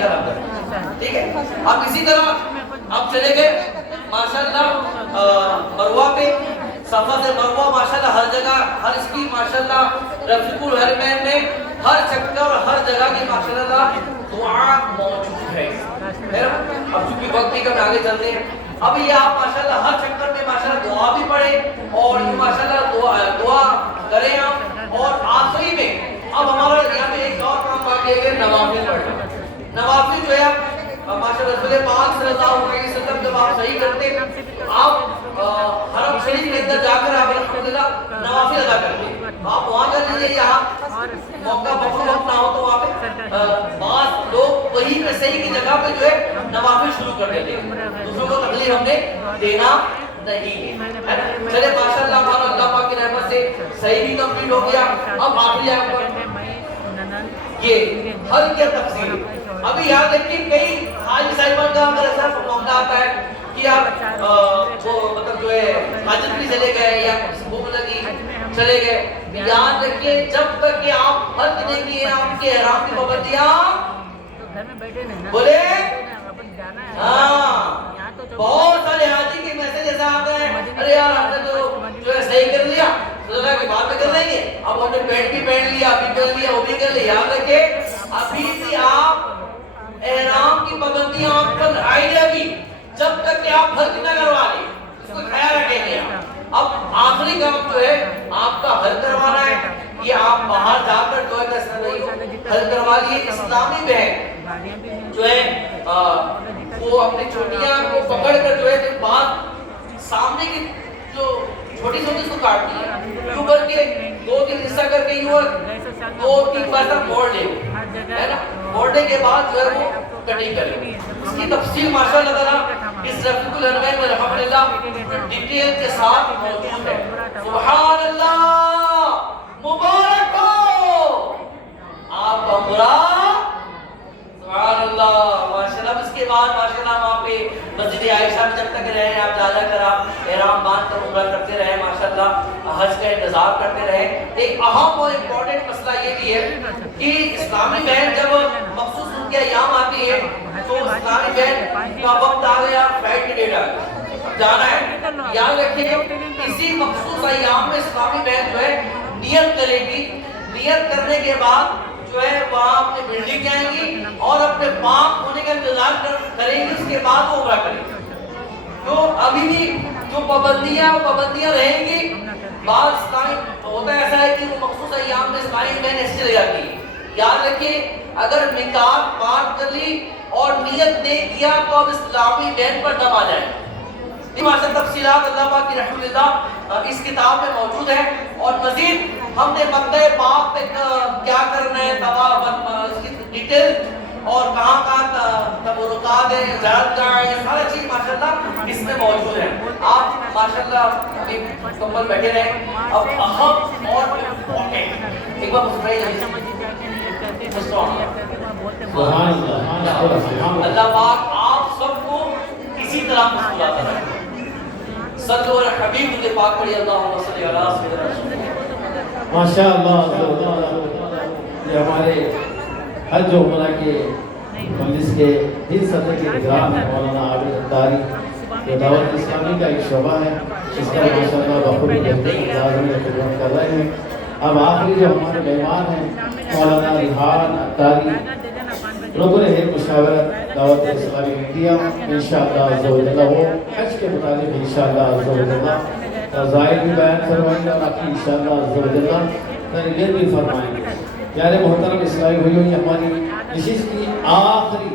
خراب کریں. ٹھیک ہے. اب اسی طرح اب چلے گئے ماشاءاللہ مروہ پہ, صفا سے مروہ ماشاءاللہ ہر جگہ ہر اسکی ماشاءاللہ رفیق الحرمین میں ہر چکر اور ہر جگہ کی ماشاءاللہ دعا موجود ہے. اب چونکہ وقت بھی کم آگے چلتے ہیں, اب یہ آپ ماشاءاللہ ہر چکر میں ماشاءاللہ دعا بھی پڑھیں اور یہ ماشاءاللہ دعا کریں آپ. اور آخری میں اب ہمارا یہاں پہ ایک اور کام باقی ہے, نوافل پڑھنا. نوافل جو ہے ماشاءاللہ رسول پاک صلی اللہ علیہ وسلم جب آپ صحیح کرتے آپ حرم شریف کے اندر جا کر آپ الحمدللہ نوافل ادا کرتے. آپ وہاں کر لیجیے, یہاں موقع بخش نہ ہو تو وہاں پہ بعض لوگ وہیں پہ صحیح کی جگہ پہ جو ہے نوافل شروع کر دیتے ہیں. دوسروں کو تکلیف ہم نے دینا نہیں. چلے ماشاءاللہ ہمارا اللہ پاک کی رحمت سے صحیح بھی کمپلیٹ ہو گیا. اب آخری آیت پر یہ حل کیا تفسیر. ابھی یاد رکھیے کئی حاجی صاحبان کا اگر ایسا موقع آتا ہے کہ آپ وہ مطلب جو ہے حاجت بھی چلے گئے یا بھوک لگی چلے گئے, یاد رکھیے جب تک کہ آپ حج نہیں کیے آپ کے احرام کی پابندیاں بولے. ہاں بہت سارے حاجی کے میسج ایسا آتا ہے, ارے یار ہم نے تو جو ہے صحیح کر لیا سوچا کہ بعد میں کر لیں گے, اب ہم نے پینٹ بھی پہن لیا ابھی کر لیا وہ بھی کر لیا. یاد رکھے ابھی بھی آپ احرام کی پابندیاں آپ پر آئیڈیا بھی جب تک کہ آپ حج نہ کروا لیں, اس کو خیال رکھیں گے. اب آخری کام جو ہے آپ کا حل کروانا ہے, یہ آپ باہر جا کر جو ہے حل کروا لیے. اسلامی بہن جو ہے وہ اپنی چھوٹیاں کو پکڑ کر جو ہے بات سامنے کی جو چھوٹی چھوٹی اس کو کاٹتی ہے یوں کر کے 2-3 حصہ کر کے یوں 2-3 بار تک موڑ لے ہے نا. موڑنے کے بعد جو ہے وہ کٹنگ کرے. اس کی تفصیل ماشاءاللہ تعالی اس رفیق الحرمین میں الحمدللہ ڈیٹیل کے ساتھ موجود ہے. سبحان اللہ مبارک ہو آپ کا عمرہ. سبحان اللہ ماشاءاللہ. اس کے بعد ماشاءاللہ وہاں پہ مسجد عائشہ میں جب تک رہے آپ جا کر آپ احرام باندھ کر عمرہ کرتے رہے ماشاءاللہ حج کا انتظار کرتے رہے. ایک اہم اور امپورٹنٹ مسئلہ یہ بھی ہے کہ اسلامی بہن جب مخصوص ان کے ایام آتی ہے تو اسلامی بہن کا وقت آ گیا, فلائٹ کی ڈیٹ آ گئی, جانا ہے. یاد رکھیے اسی مخصوص ایام میں اسلامی بہن جو ہے نیت کرے گی. نیت کرنے کے بعد جو ہے وہاں اپنے بلڈنگ جائیں گی اور اپنے پاک ہونے کا انتظار کریں گی. اس کے بعد وہ عمرہ کریں گی. تو ابھی بھی جو پابندیاں رہیں گی. بعض اسلامی ہوتا ہے ایسا ہے کہ وہ مخصوص ایام میں اسلامی بہن ایسی چلی جاتی ہے. یاد رکھیے اگر نکاح بات کر لی اور نیت نہیں کیا تو اب اسلامی بہن پر دم آ جائے. تفصیلات اللہ پاک کی رحمت اللہ اس کتاب میں موجود ہے. اور مزید ہم نے مکہ پاک پہ کیا کرنا ہے طواف اس کی ڈیٹیل اور کہاں کہاں تبرکات ہے زیارت کا ہے سارا چیز ماشاءاللہ اس میں موجود ہے. آپ ماشاءاللہ ابھی مکمل بیٹھے رہیں. اب اہم اور امپورٹنٹ ایک بار اللہ پاک آپ سب کو اسی طرح مسکراتا رہے. صلو علی حبیب کے پاک پڑھی اللہم صلی علی سیدنا رسول. ماشاءاللہ یہ ہمارے حج و عمرہ کے مجلس کے دل صدر کے نگران مولانا عابد اتاری جو دعوت اسلامی کا ایک شعبہ ہے, اس کا ماشاءاللہ بخوبی خدمت کر رہے ہیں. اب آخری جو ہمارے مہمان ہیں مولانا ریحان اتاری رکن ہیئت مشاورت دعوت اسلامی انڈیا, انشاءاللہ عز و جل وہ حج کے متعلق انشاءاللہ عز و جل ظاہر بھی بیان فرمائیں گے اور آپ کی انشاءاللہ عز و جل تربیت بھی فرمائیں گے. پیارے محترم اسلامی بھائیوں, یہ ہماری نشست کی آخری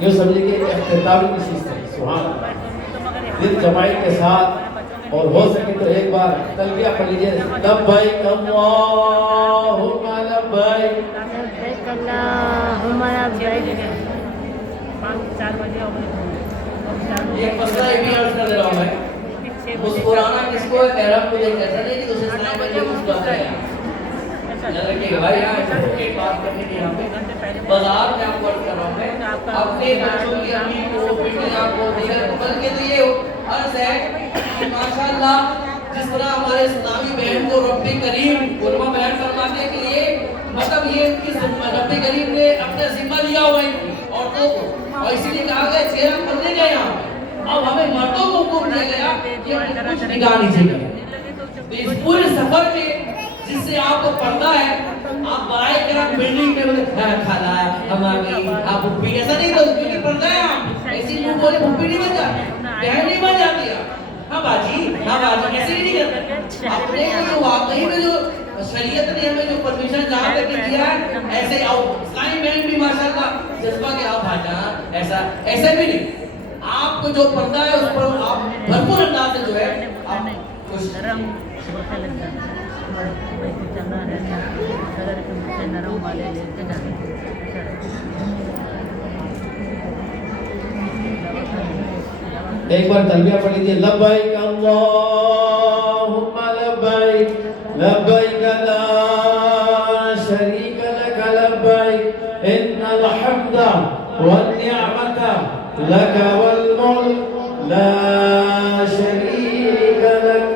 جو سمجھے کہ اختتامی نشست ہے. سبحان اللہ. دل جماعت کے ساتھ اور ہو سکے تو ایک بار تلبیہ پڑھ لیجئے. لبیک اللہم لبیک اللہم لبیک. ایک مسئلہ یہ بھی عرض کر دے رہا ہوں میں, مسکرانا کس کو ہے احرام کو دیکھ ایسا نہیں کہ دوسرے اسلام پر یہ مسکراتا ہے. یاد رکھیے بھائی یہاں ایک بات کرنی تھی, یہاں پہ بازار میں آپ کو عرض کر رہا ہوں میں اپنے بچوں کی امی کو بیٹیاں کو دیگر کو بلکہ تو یہ عرض ہے کہ ماشاءاللہ جس طرح ہمارے اسلامی بہن کو رب کریم علماء بیان فرمانے کے لیے مطلب یہ ان کی رب کریم نے اپنے ذمہ اب ہمیں مردوں کو حکم دیا گیا کہ ہم کچھ نگاہ نیچے کریں. تو اس پورے سفر میں جس سے آپ کو پردہ ہے، آپ برائے کرم بلڈنگ میں بولے کھانا ہماری آپ پھپھی ایسا نہیں کرو کیونکہ پردہ ہے. آپ ایسی منہ بولے پھپھی نہیں بن جاتی، بہن نہیں بن جاتی. ہاں باجی ایسے ہی نہیں کرتے. اپنے کو جو واقعی میں جو شریعت نے ہمیں جو پرمیشن جہاں تک دیا ہے ایسے آؤ. اسلامی بینک بھی ماشاءاللہ جذبہ کے آپ بھائی جان ایسا بھی نہیں. آپ کو جو پردہ ہے اس پر آپ بھرپور انداز سے جو ہے آپ خوش ایک بار تلبیہ پڑھ لیجیے. لبیک اللہم لبیک لبیک لا شریک لک لبیک ان الحمد والنعمت لک والملک لا شریک لک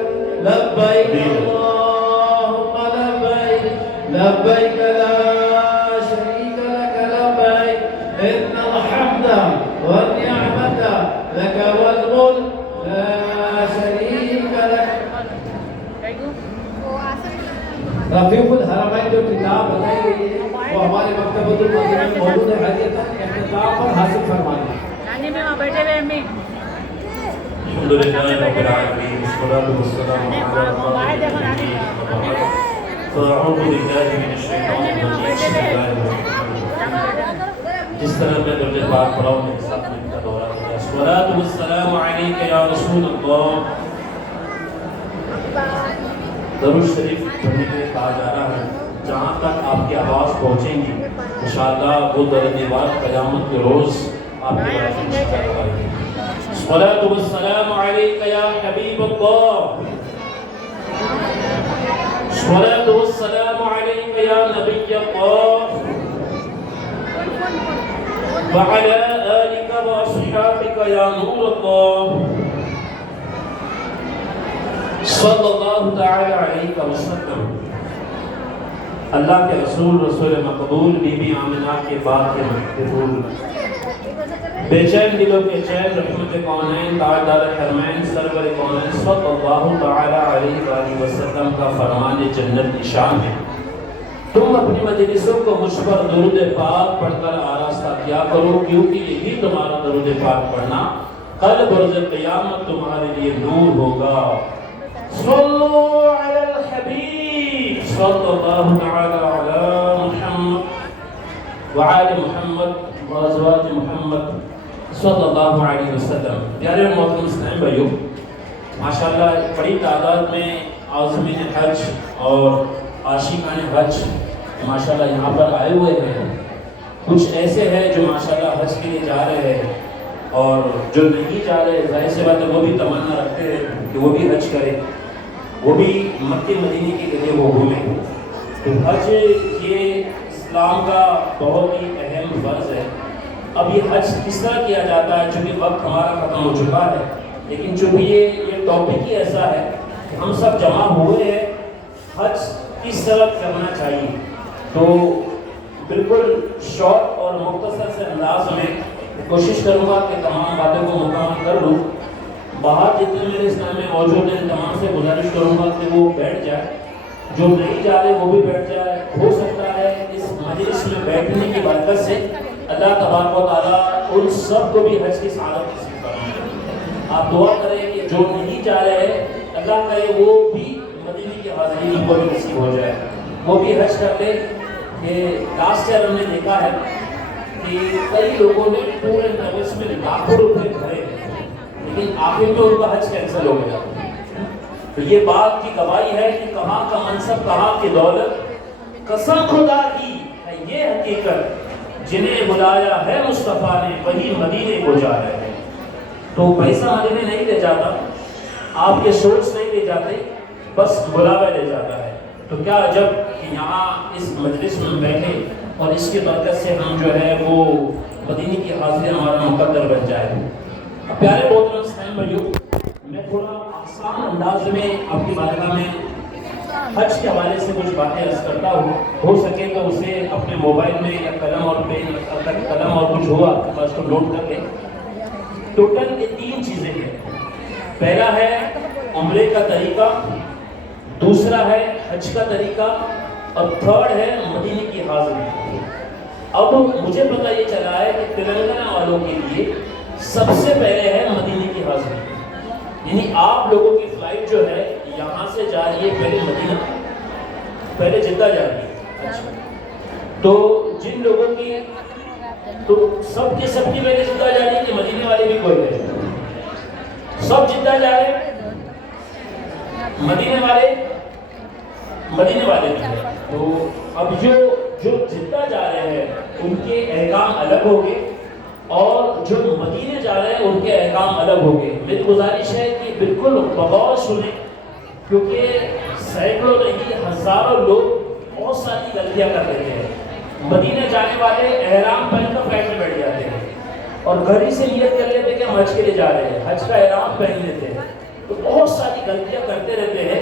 لبیک اللہم لبیک لبیک لا شریک لک لبیک ان الحمد والنعمت لك والملك لا شريك لك. رفیق الحرمین جو کتاب بتائی گئی ہے وہ ہمارے مکتبۃ المدینہ میں موجود ہے. حضرت اختتام پر حاصل فرمائیں. نانی میں وہاں بیٹھے ہوئے امی. الحمدللہ رب العالمین والصلاة والسلام علی رسول اللہ. فاعوذ باللہ من الشیطان الرجیم. بسم اللہ الرحمن الرحیم. جس طرح میں درود پاک پڑھا ہوں میرے ساتھ میں کا دورہ ہے. الصلاة والسلام علیک یا رسول اللہ. درود شریف پڑھنے کے لیے کہا جا رہا ہے جہاں تک آپ کی آواز پہنچیں گی انشاءاللہ وہ در دیوار قیامت کے روز آپ کے بارے میں شکایت کریں گے. الصلاة والسلام علیک یا حبیب اللہ. الصلاة والسلام علیک یا نبی اللہ وعلى آلك وأصحابك يا نور الله صلی اللہ تعالی علیہ وسلم. اللہ کے رسول رسول مقبول بی بی آمنہ کے بعد کے مقبول بے چین دلوں کے چین رحمت کونین تاجدار حرمین سرور کونین صلی اللہ تعالی علیہ وسلم کا فرمان جنت نشان ہے. تم اپنی مجلسوں کو مجھ پر درود پاک پڑھ کر آراستہ کیا کرو کیونکہ یہی تمہارا درود پاک پڑھنا کل بروز قیامت تمہارے لیے نور ہوگا. صلو علی الحبیب صلی اللہ تعالی علی محمد وعلی محمد وازواج محمد صلی اللہ علیہ وسلم. پیارے محترم اسلام بھائیو، ماشاءاللہ بڑی تعداد میں عازمین حج اور عاشقان حج ماشاءاللہ یہاں پر آئے ہوئے ہیں. کچھ ایسے ہیں جو ماشاءاللہ حج کے لیے جا رہے ہیں اور جو نہیں جا رہے ظاہر سی بات ہے وہ بھی تمنا رکھتے ہیں کہ وہ بھی حج کریں، وہ بھی مکہ مدینے کے لیے وہ گھومیں. تو حج یہ اسلام کا بہت ہی اہم فرض ہے. اب یہ حج کس طرح کیا جاتا ہے چونکہ وقت ہمارا ختم ہو چکا ہے، لیکن چونکہ یہ ٹاپک ہی ایسا ہے کہ ہم سب جمع ہوئے ہیں حج کس طرح کرنا چاہیے. تو بالکل شارٹ اور مختصر سے انداز میں کوشش کروں گا کہ تمام باتوں کو مکمل کر لوں. باہر جتنے میرے اسلام میں موجود ہیں تمام سے گزارش کروں گا کہ وہ بیٹھ جائے، جو نہیں جا رہے وہ بھی بیٹھ جائے. ہو سکتا ہے اس مجلس میں بیٹھنے کی برکت سے اللہ تبارک و تعالیٰ ان سب کو بھی حج کی سعادت نصیب فرمائے. آپ دعا کریں کہ جو نہیں جا رہے ہیں اللہ کرے وہ بھی مدینے کی حاضری کو بھی نصیب ہو جائے، وہ بھی حج کر لے. کہ لاسٹ ایئر ہم نے دیکھا ہے کہ کئی لوگوں نے پورے نویس میں لاکھوں روپے بھرے لیکن آخر میں ان کا حج کینسل ہو گیا. تو یہ بات کی گواہی ہے کہ کہاں کا منصب کہاں کی دولت، قسم خدا کی ہے یہ حقیقت جنہیں بلایا ہے مصطفیٰ نے وہی مدینے کو جا رہے ہیں. تو پیسہ مدینے نہیں لے جاتا، آپ کے سوچ نہیں لے جاتے، بس بلاوا لے جاتا ہے. تو کیا عجب کہ یہاں اس مجلس میں بیٹھے اور اس کی برکت سے ہم جو ہے وہ مدینے کی حاضری ہمارا مقدر بن جائے. پیارے محترم اسلام بھائیو، میں تھوڑا آسان انداز میں آپ کی بارگاہ میں حج کے حوالے سے کچھ باتیں عرض کرتا ہوں. ہو سکے تو اسے اپنے موبائل میں یا قلم اور پین قلم اور کچھ ہوا آپ کے پاس تو نوٹ کر لیں. ٹوٹل یہ 3 چیزیں ہیں. پہلا ہے عمرے کا طریقہ، دوسرا ہے حج کا طریقہ، اور تھرڈ ہے مدینے کی حاضری. اب مجھے پتہ یہ چلا ہے کہ تلنگانہ والوں کے لیے سب سے پہلے ہے مدینے کی حاضری. یعنی آپ لوگوں کی فلائٹ جو ہے یہاں سے جا رہی ہے پہلے مدینہ، پہلے جدہ جا رہی ہے. اچھا، تو جن لوگوں کی تو سب کی پہلے جدہ جا رہی ہے کہ مدینے والے بھی کوئی ہے؟ سب جدہ جا رہے ہیں، مدینے والے بھی ہیں. تو اب جو جدہ جا رہے ہیں ان کے احکام الگ ہوں گے، اور جو مدینے جا رہے ہیں ان کے احکام الگ ہوں گے. میری گزارش ہے کہ بالکل بغور سنیں، کیونکہ سینکڑوں نہیں ہزاروں لوگ بہت ساری غلطیاں کر رہے ہیں. مدینے جانے والے احرام پہن کر فلائٹ میں بیٹھ جاتے ہیں اور گھر ہی سے نیت کر لیتے ہیں کہ ہم حج کے لیے جا رہے ہیں، حج کا احرام پہن لیتے ہیں. تو بہت ساری غلطیاں کرتے رہتے ہیں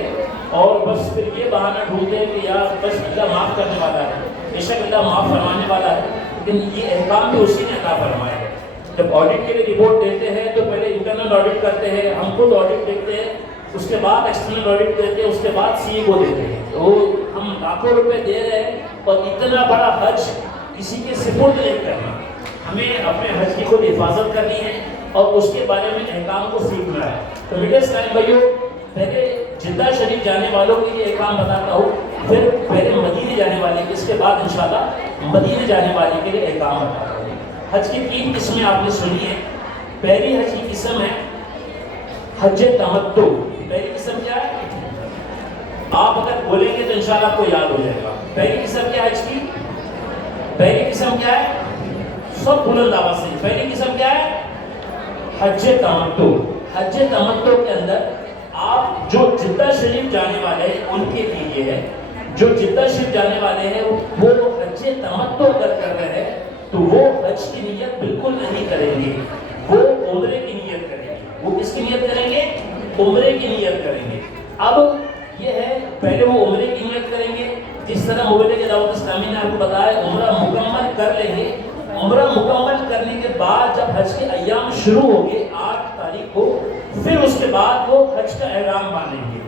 اور بس پھر یہ بہانہ ڈھونڈتے ہیں کہ یار بس اللہ معاف کرنے والا ہے. بے شک اللہ معاف فرمانے والا ہے، لیکن یہ احکام بھی اسی نے عطا فرمائے ہیں. جب آڈٹ کے لیے رپورٹ دیتے ہیں تو پہلے انٹرنل آڈٹ کرتے ہیں، ہم خود آڈٹ دیکھتے ہیں، اس کے بعد ایکسٹرنل آڈٹ دیتے ہیں، اس کے بعد سی اے کو دیتے ہیں. تو ہم لاکھوں روپے دے رہے ہیں اور اتنا بڑا حج کسی کے سپرد نہیں کرنا. ہمیں اپنے حج کی خود حفاظت کرنی ہے اور اس کے بارے میں احکام کو سیکھنا ہے. تو میٹرس ٹائم بھائیو، پہلے جدہ شریف جانے والوں کے لیے احکام بتاتا ہوں، پھر پہلے مدینے جانے والے کے، اس کے بعد انشاءاللہ مدینے جانے والے کے لیے احکام بتاتا ہوں. حج کی 3 قسمیں آپ نے سنی ہیں. پہلی حج کی قسم ہے حج تمتع. پہلی قسم کیا ہے؟ آپ اگر بولیں گے تو انشاءاللہ آپ کو یاد ہو جائے گا. پہلی قسم کیا ہے حج کی؟ پہلی قسم کیا ہے؟ سب بلند آواز سے. پہلی قسم کیا ہے؟ حج تمتع. حج تمتع کے اندر آپ جو جدہ شریف جانے والے ہیں ان کے لیے ہے. جو جدہ شریف جانے والے ہیں وہ حج تمتع اگر کر رہے ہیں تو وہ حج کی نیت بالکل نہیں کریں گے، وہ عمرے کی نیت کریں گے. وہ کس کی نیت کریں گے؟ عمرے کی نیت کریں گے. اب یہ ہے پہلے وہ عمرے کی نیت کریں گے، جس طرح عمرے کے دعوت اسلامی نے آپ کو بتایا عمرہ مکمل کر لیں گے. عمرہ مکمل کرنے کے بعد جب حج کے ایام شروع ہوں گے 8 تاریخ کو، پھر اس کے بعد وہ حج کا احرام باندھیں گے.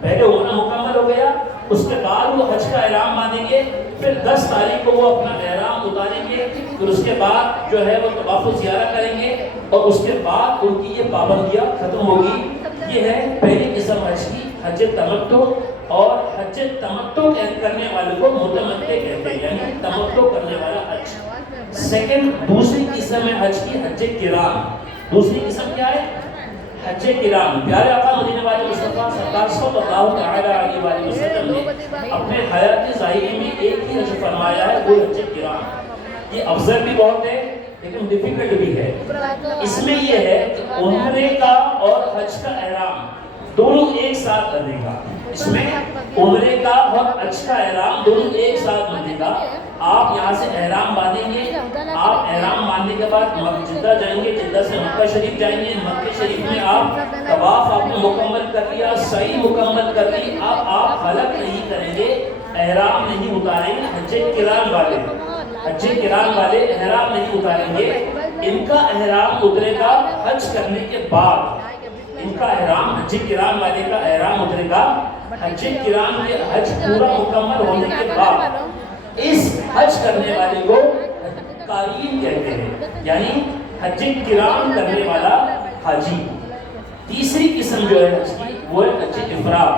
پہلے عمرہ مکمل ہو گیا، اس کے بعد وہ حج کا احرام باندھیں گے، پھر 10 تاریخ کو وہ اپنا احرام اتاریں گے، پھر اس کے بعد جو ہے وہ طواف زیارہ کریں گے اور اس کے بعد ان کی یہ پابندیاں ختم ہوگی. یہ ہے پہلی قسم حج کی، حج تمتع. اور حج تمتع کرنے والے کو متمتع کہتے ہیں، یعنی تمتع کرنے والا حج. سیکنڈ دوسری قسم ہے حج کی حج قران. دوسری قسم کیا ہے؟ حج قران. پیارے آقا مدینے والے مصطفیٰ سرکار صلی اللہ تعالی علیہ وآلہ وسلم نے اپنے حیات ظاہری میں ایک ہی حج فرمایا ہے، وہ حج قران. یہ افضل بھی بہت ہے لیکن ڈیفیکلٹ بھی ہے. اس میں یہ ہے کہ عمرے کا اور حج کا احرام دونوں ایک ساتھ بندھے گا. اس میں عمرے کا اور حج کا احرام دونوں ایک ساتھ بندھے گا. آپ یہاں سے احرام باندھیں گے، آپ احرام باندھنے کے بعد جدہ جائیں گے، جدہ سے مکہ شریف جائیں گے. مکہ شریف میں آپ طواف آپ نے مکمل کر لیا، سعی مکمل کر لی. اب آپ حلق نہیں کریں گے، احرام نہیں اتاریں گے. حج قران والے احرام نہیں اتاریں گے. ان کا احرام اترے گا حج کرنے کے بعد. ان کا احرام حج قران والے کا احرام اترے گا حج قران کے حج پورا مکمل ہونے کے بعد. اس حج کرنے والے کو قارین کہتے ہیں، یعنی حج قران کرنے والا حاجی. تیسری قسم جو ہے حج کی وہ ہے حج افراد.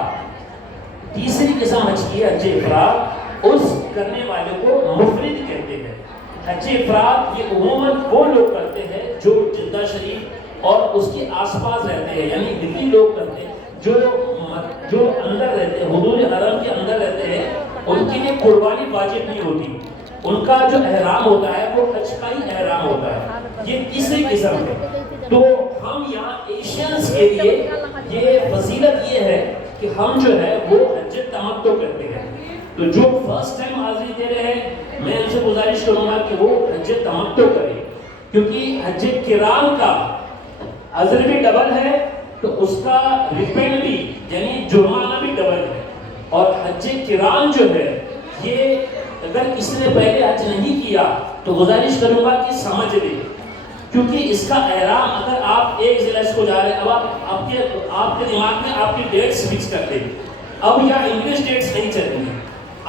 تیسری قسم حج کی حج افراد، اس کرنے والے کو مفرد کہتے ہیں. حج افراد یہ عموماً وہ لوگ کرتے ہیں جو جدہ شریف اور اس کے آس پاس رہتے ہیں، یعنی دلی لوگ کرتے ہیں جو اندر رہتے ہیں، حدود حرم کے اندر رہتے ہیں. ان کے لیے قربانی واجب نہیں ہوتی. ان کا جو احرام ہوتا ہے وہ حج کا ہی احرام ہوتا ہے. یہ تیسری قسم ہے. تو ہم یہاں ایشینز کے لیے یہ فضیلت یہ ہے کہ ہم جو ہے وہ حج تمتع کرتے ہیں. تو جو فرسٹ ٹائم حاضری دے رہے ہیں میں ان سے گزارش کروں گا کہ وہ حج تمتع کریں، کیونکہ حج قران کا اجر بھی ڈبل ہے تو اس کا ریپینڈ بھی یعنی جرمانہ بھی ڈبل ہے. اور حج قران جو ہے یہ اگر کسی نے پہلے حج نہیں کیا تو گزارش کروں گا کہ سمجھ لے کیونکہ اس کا احرام اگر آپ 1 ذی الحج کو جا رہے ہیں، اب آپ کے دماغ میں آپ کی ڈیٹس فکس کر دیں، اب یہاں انگلش ڈیٹس نہیں چلیں گی،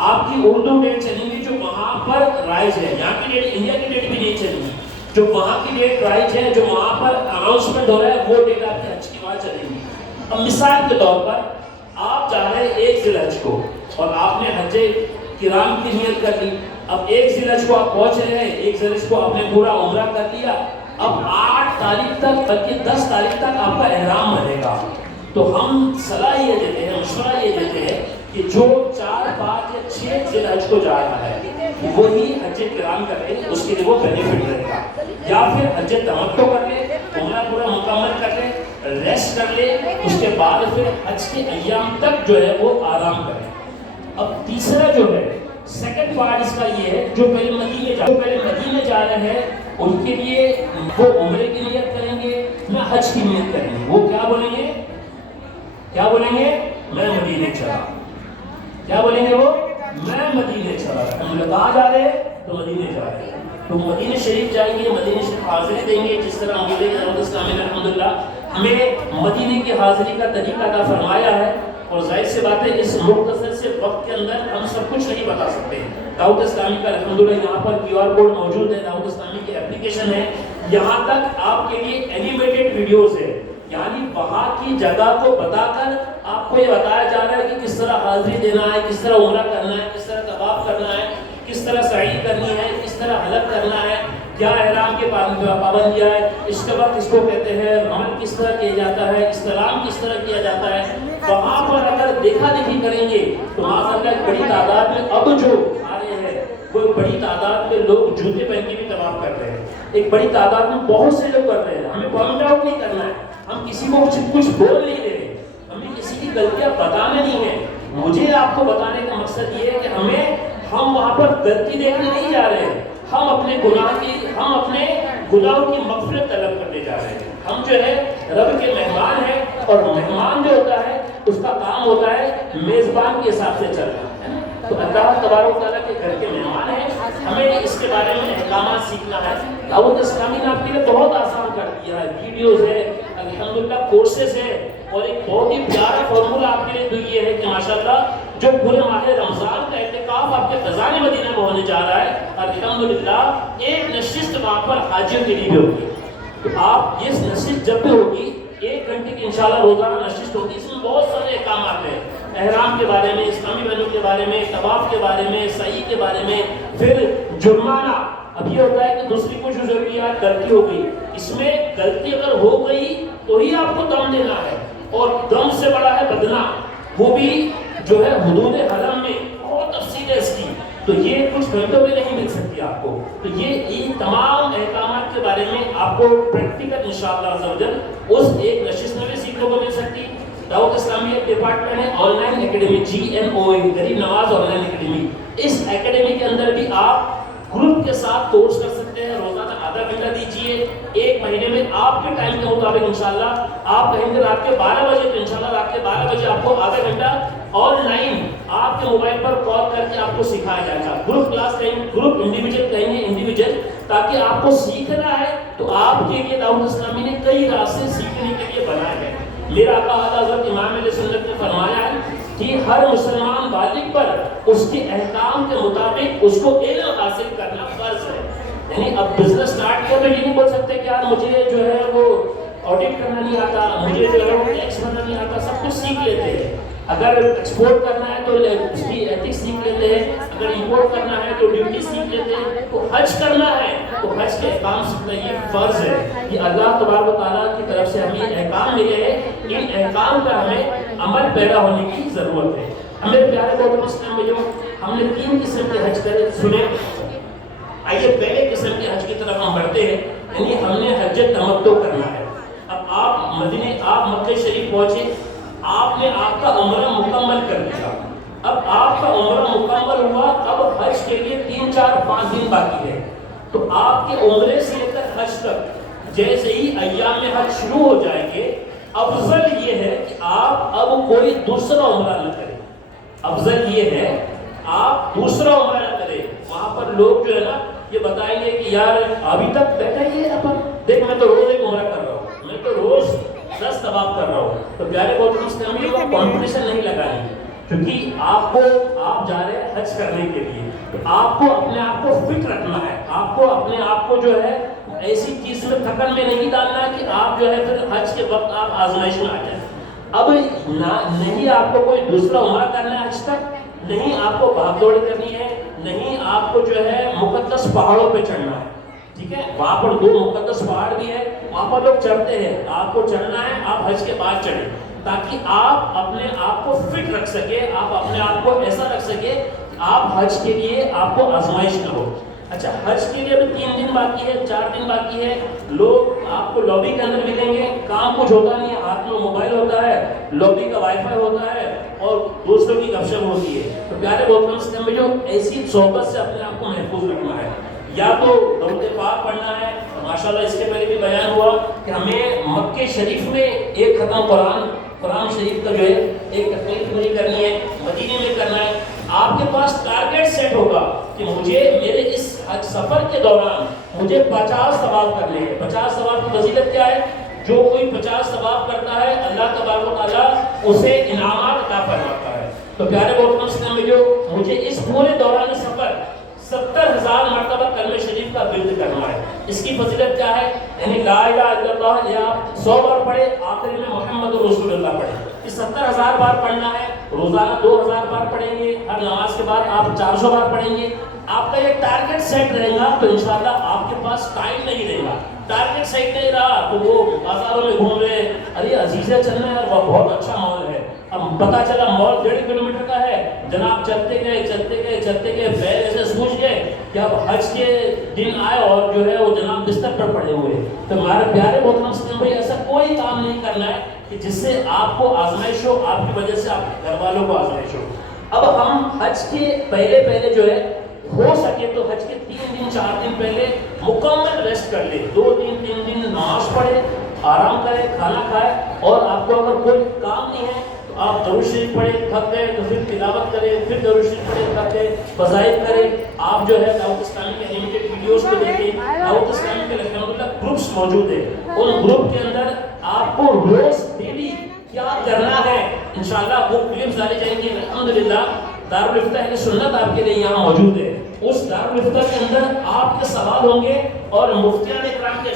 آپ کی اردو ڈیٹ چلیں گی جو وہاں پر رائج ہے، یہاں کی ڈیٹ انڈیا کی ڈیٹ بھی نہیں چلیں گی، جو وہاں کی ڈیٹ رائج ہے، جو وہاں پر اناؤنسمنٹ ہو رہا ہے وہ ڈیٹ آپ کے حج کی وہاں چلیں گی۔ اب مثال کے طور پر آپ جا رہے ہیں 1 ذی الحج کو اور آپ نے حج کرام کی نیت کر لی، اب 1 ذی الحج کو آپ پہنچ رہے ہیں، 1 ذی الحج کو آپ نے پورا عمرہ کر لیا، اب 8 تاریخ تک بلکہ 10 تاریخ تک آپ کا احرام رہے گا۔ تو ہم صلاح یہ دیتے ہیں، مشورہ یہ دیتے ہیں کہ جو 4، 5 یا 6 ذی الحج کو جا رہا ہے وہی حج کرام کرے، اس کے لیے وہ بینیفٹ رہے گا، یا پھر حج تمتع کر لے، عمرہ پورا مکمل کر لے، ریسٹ کر لے، اس کے بعد پھر حج کے ایام تک جو ہے وہ آرام کرے۔ اب تیسرا جو ہے سیکنڈ پارٹ اس کا یہ ہے، جو پہلے مدینے جا رہے ہیں ان کے لیے وہ عمرے کی نیت کریں گے یا حج کی نیت کریں گے، وہ کیا بولیں گے؟ میں مدینے چلا۔ کیا بولیں گے وہ؟ میں مدینے چلا۔ ہم کہاں جا رہے ہیں؟ تو مدینے جا رہے ہیں، تو مدینے شریف جائیں گے، مدینے شریف حاضری دیں گے، جس طرح مدینہ دعوت اسلامی نے الحمدللہ ہمیں مدینے کی حاضری کا طریقہ عطا فرمایا ہے، اور ظاہر سی بات ہے اس مختصر سے وقت کے اندر ہم سب کچھ نہیں بتا سکتے۔ دعوت اسلامی کا الحمدللہ یہاں پر QR کوڈ موجود ہے، دعوت اسلامی کی اپلیکیشن ہے، یہاں تک آپ کے لیے اینیمیٹڈ ویڈیوز ہے، یعنی وہاں کی جگہ کو بتا کر آپ کو یہ بتایا جا رہا ہے کہ کس طرح حاضری دینا ہے، کس طرح عمرہ کرنا ہے، کس طرح طواف کرنا ہے، کس طرح سعی کرنی ہے، کس طرح حلق کرنا ہے، کیا احرام کے پابندیاں ہے، اس کے بعد کس کو کہتے ہیں، عمل کس طرح کیا جاتا ہے، استلام کس طرح کیا جاتا ہے۔ وہاں پر اگر دیکھا دیکھی کریں گے تو ماشاءاللہ ایک بڑی تعداد میں اب جو آ رہے ہیں، وہ بڑی تعداد میں لوگ جوتے پہن کے بھی طواف کر رہے ہیں، ایک بڑی تعداد میں بہت سے لوگ کر رہے ہیں۔ ہمیں پوائنٹ آؤٹ نہیں کرنا ہے، ہم کسی کو کچھ بول نہیں رہے، ہمیں کسی کی غلطیاں بتانے نہیں ہیں، مجھے آپ کو بتانے کا مقصد یہ ہے کہ ہم وہاں پر غلطی دیکھنے نہیں جا رہے ہیں، ہم اپنے گناہوں کی مغفرت طلب کرنے جا رہے ہیں۔ ہم جو ہے رب کے مہمان ہیں، اور مہمان جو ہوتا ہے اس کا کام ہوتا ہے میزبان کے حساب سے چلنا، تو اللہ تبارک و تعالیٰ کے گھر کے مہمان ہیں، ہمیں اس کے بارے میں احکامات سیکھنا ہے۔ دعوت اسلامی نے آپ کے لیے بہت آسان کر دیا ہے، ویڈیوز ہے، الحمدللہ کورسز ہے، اور ایک بہت ہی پیارا فارمولہ آپ کے لیے تو یہ ہے کہ ماشاءاللہ جو پورے ماہ رمضان کا اعتکاف آپ کے خزانے مدینہ میں ہونے جا رہا ہے، الحمدللہ ایک نشست وہاں پر حاجیوں کے لیے بھی ہوگی، تو آپ یہ نشست جب بھی ہوگی 1 گھنٹے کی انشاءاللہ روزانہ نشست ہوگی، اس میں بہت سارے احکامات ہیں، احرام کے بارے میں، اسلامی بینوں کے بارے میں، طواف کے بارے میں، سعی کے بارے میں، پھر جرمانہ۔ اب یہ ہوتا ہے کہ دوسری کچھ ضروریات غلطی ہو گئی، اس میں غلطی اگر ہو گئی تو ہی آپ کو دم دینا ہے، اور دم سے بڑا ہے بدنا، وہ بھی جو ہے حدود حرم میں بہت تفصیل ہے اس کی، تو یہ کچھ گھنٹوں میں نہیں مل سکتی آپ کو، تو یہ تمام احکامات کے بارے میں آپ کو پریکٹیکل انشاءاللہ عز و جل اس ایک نشست میں بھی سیکھنے کو مل سکتی۔ دعوت اسلامی ایک ڈپارٹمنٹ ہے on line academy, GNOA Gharib Nawaz online academy, اس اکیڈمی کے اندر بھی آپ گروپ کے ساتھ کورس کر سکتے ہیں، روزانہ آدھا گھنٹہ دیجیے، 1 مہینے میں آپ کے ٹائم کے مطابق انشاءاللہ آپ کہیں گے رات کے 12 بجے، تو انشاءاللہ رات کے 12 بجے آپ کو آدھا گھنٹہ آن لائن آپ کے موبائل پر کال کر کے آپ کو سکھایا جائے گا۔ گروپ کلاس کہیں گے، گروپ انڈیویجول کہیں گے، انڈیویجول، تاکہ آپ کو سیکھنا ہے تو آپ کے لیے دعوت اسلامی نے کئی راستے سیکھنے کے لیے بنائے ہیں۔ میرا آقا اعلیٰ حضرت امام علیہ سنت نے فرمایا ہے کہ ہر مسلمان بالغ پر اس کے احکام کے مطابق اس کو علم حاصل کرنا فرض ہے، یعنی اب بزنس سٹارٹ کیا تو یہ نہیں بول سکتے کہ یار مجھے جو ہے وہ آڈٹ کرنا نہیں آتا، مجھے جو ہے وہ ٹیکس بھرنا نہیں آتا، سب کچھ سیکھ لیتے ہیں۔ اگر ایکسپورٹ کرنا ہے تو اس کی ایتھکس سیکھ لیتے ہیں، اگر امپورٹ کرنا ہے تو ڈیوٹی سیکھ لیتے ہیں، تو حج کرنا ہے تو حج کے احکام سیکھنا یہ فرض ہے، یہ اللہ تبارک و تعالیٰ کی طرف سے ہمیں احکام ملے ہیں، ان احکام کا ہمیں عمل پیدا ہونے کی ضرورت ہے۔ ہمیں پیارے محترم اسلام بھائیوں، ہم نے 3 قسم کے حج کرے سنے، آئیے پہلے قسم کے حج کی طرف ہم بڑھتے ہیں، یعنی ہم نے حج تمتع کرنا ہے۔ اب آپ مکہ شریف پہنچے، آپ نے آپ کا عمرہ مکمل کر دیا، اب آپ کا عمرہ مکمل ہوا، اب حج کے لیے 3، 4، 5 دن باقی ہے، تو آپ کے عمرے سے لے کر حج تک جیسے ہی ایام حج شروع ہو جائیں گے، افضل یہ ہے کہ آپ اب کوئی دوسرا عمرہ نہ کریں، افضل یہ ہے آپ دوسرا عمرہ نہ کریں۔ وہاں پر لوگ جو ہے نا یہ بتائیں گے کہ یار ابھی تک بیٹھا ہی ہے، اپن میں تو روز ایک عمرہ کر رہا ہوں، میں تو روز 10 طواف کر رہا ہوں. تو پیارے محترم کو کمپٹیشن نہیں لگانی، کیونکہ آپ جا رہے ہیں حج کرنے کے لیے، تو آپ کو اپنے آپ کو فٹ رکھنا ہے. آپ کو اپنے آپ کو جو ہے ایسی چیز میں تھکن میں نہیں ڈالنا ہے کہ آپ جو ہے پھر حج کے وقت آپ آزمائش میں آ جائیں. اب نہیں آپ کو کوئی دوسرا عمرہ کرنا ہے حج تک، نہیں آپ کو بھاگ دوڑ کرنی ہے، نہیں آپ کو جو ہے مقدس پہاڑوں پہ چڑھنا ہے. ٹھیک ہے، وہاں پر 2 مقدس پہاڑ بھی ہے، وہاں پر لوگ چڑھتے ہیں. آپ کو چڑھنا ہے، آپ حج کے بعد چڑھیں تاکہ آپ اپنے آپ کو فٹ رکھ سکے، آپ اپنے آپ کو ایسا رکھ سکے کہ آپ حج کے لیے آپ کو آزمائش نہ ہو. اچھا، حج کے لیے ابھی 3 دن باقی ہے، 4 دن باقی ہے. لوگ آپ کو لابی کے اندر ملیں گے، کام کچھ ہوتا نہیں ہے، ہاتھ میں موبائل ہوتا ہے، لابی کا وائی فائی ہوتا ہے اور دوستوں کی گپ شپ ہوتی ہے. تو پیارے محترم میں جو ایسی صحبت سے اپنے آپ کو محفوظ رکھنا ہے، یا تو درود پاک پڑھنا ہے. ماشاءاللہ اس کے پہلے بھی بیان ہوا کہ ہمیں مکہ شریف میں ایک ختم قرآن شریف کا جو ہے ایک تکمیل پوری کرنی ہے، مدینے میں کرنا ہے. آپ کے پاس ٹارگیٹ سیٹ ہوگا کہ مجھے میرے اس حج سفر کے دوران مجھے 50 ثواب کرنے ہیں. 50 ثواب کی فضیلت کیا ہے؟ جو کوئی 50 ثواب کرتا ہے اللہ تبارک و تعالیٰ اسے انعامات عطا فرماتا ہے. تو پیارے محترم میں جو مجھے اس پورے دوران سفر 70,000 مرتبہ کلمہ شریف کا ورد کرنا ہے. اس کی فضیلت کیا ہے؟ یعنی لا الہ الا اللہ یا 100 بار پڑھے، آخر میں محمد رسول اللہ پڑھے. یہ 70,000 بار پڑھنا ہے. روزانہ 2,000 بار پڑھیں گے، ہر نماز کے بعد آپ 400 بار پڑھیں گے. آپ کا یہ ٹارگٹ سیٹ رہے گا تو انشاءاللہ آپ کے پاس ٹائم نہیں رہے گا. ٹارگٹ سیٹ نہیں رہا تو وہ بازاروں میں گھوم رہے، ارے عزیزہ چلنا ہے، وہ بہت اچھا مال ہے. اب پتا چلا مال 1.5 کلومیٹر کا ہے، جناب چلتے گئے پیر ایسے سوج گئے کہ اب حج کے دن آئے اور جو ہے وہ جناب بستر پر پڑے ہوئے. تو ہمارے پیارے محترم بھائی ایسا کوئی کام نہیں کرنا ہے کہ جس سے آپ کو آزمائش ہو، آپ کی وجہ سے آپ کے گھر والوں کو آزمائش ہو. اب ہم حج کے پہلے جو ہے ہو سکے تو حج کے 3 دن 4 دن پہلے مکمل ریسٹ کر لیں. 2 دن 3 دن نماز پڑھے، آرام کرے، کھانا کھائے. اور آپ کو اگر کوئی کام نہیں ہے تو آپ درود شریف پڑھے، تھک گئے تو پھر تلاوت کریں، پھر درود شریف پڑھے، تھک گئے وظائف کریں. آپ جو ہے دعوت اسلامی کے انلیمیٹڈ ویڈیوز کو دیکھیں. دعوت اسلامی کے الحمدللہ گروپس موجود ہیں، ان گروپ کے اندر آپ کو روز ڈیلی کیا کرنا ہے انشاءاللہ وہ کلپس ڈالے جائیں گے. الحمدللہ دارالفتہ اہل سنت آپ کے لیے یہاں موجود ہے. اس دارالفتہ کے اندر آپ کے سوال ہوں گے اور مفتیان اکرام کے